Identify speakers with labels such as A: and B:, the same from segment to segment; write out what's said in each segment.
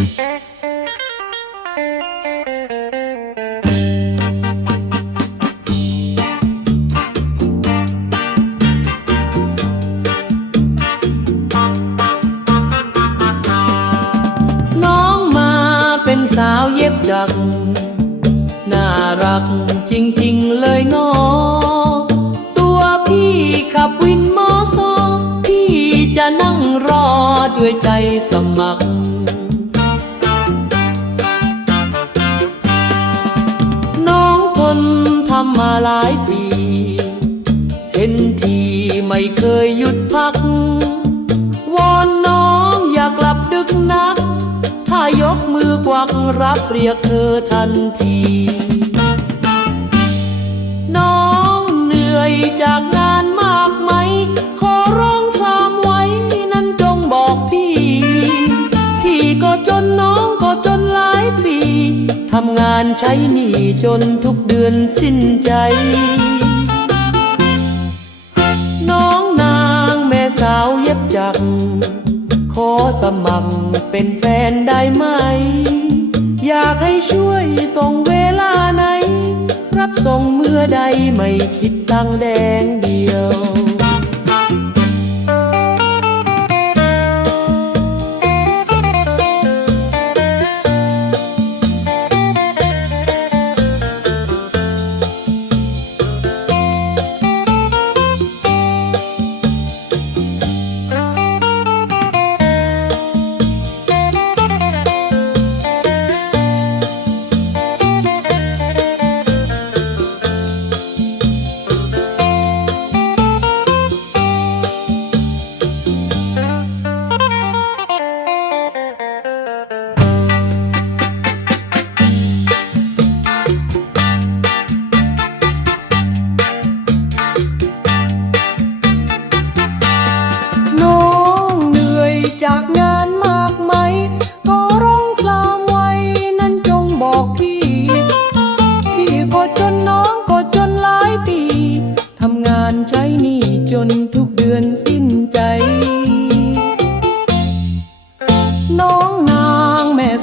A: น้องมาเป็นสาวเย็บดัก น่ารักจริงๆเลยน้องตัวพี่ขับวินมอโซพี่จะนั่งรอด้วยใจสมัคร หลายปี เห็นทีไม่เคยหยุดพัก วอนน้องอย่ากลับดึกนัก ถ้ายกมือกวักรับเรียกเธอทันที ใช้หนี้จนทุกเดือนสิ้นใจ น้องนางแม่สาวเย็บจักรขอสมัครเป็นแฟนได้ไหม อยากให้ช่วยส่งเวลาไหน รับส่งเมื่อใดไม่คิดตังแดงดี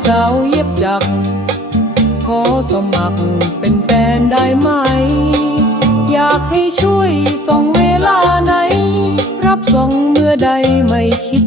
A: สาวเย็บจักรขอสมัครเป็นแฟนได้ไหม อยากให้ช่วยส่งเวลาไหน รับส่งเมื่อใดไม่คิด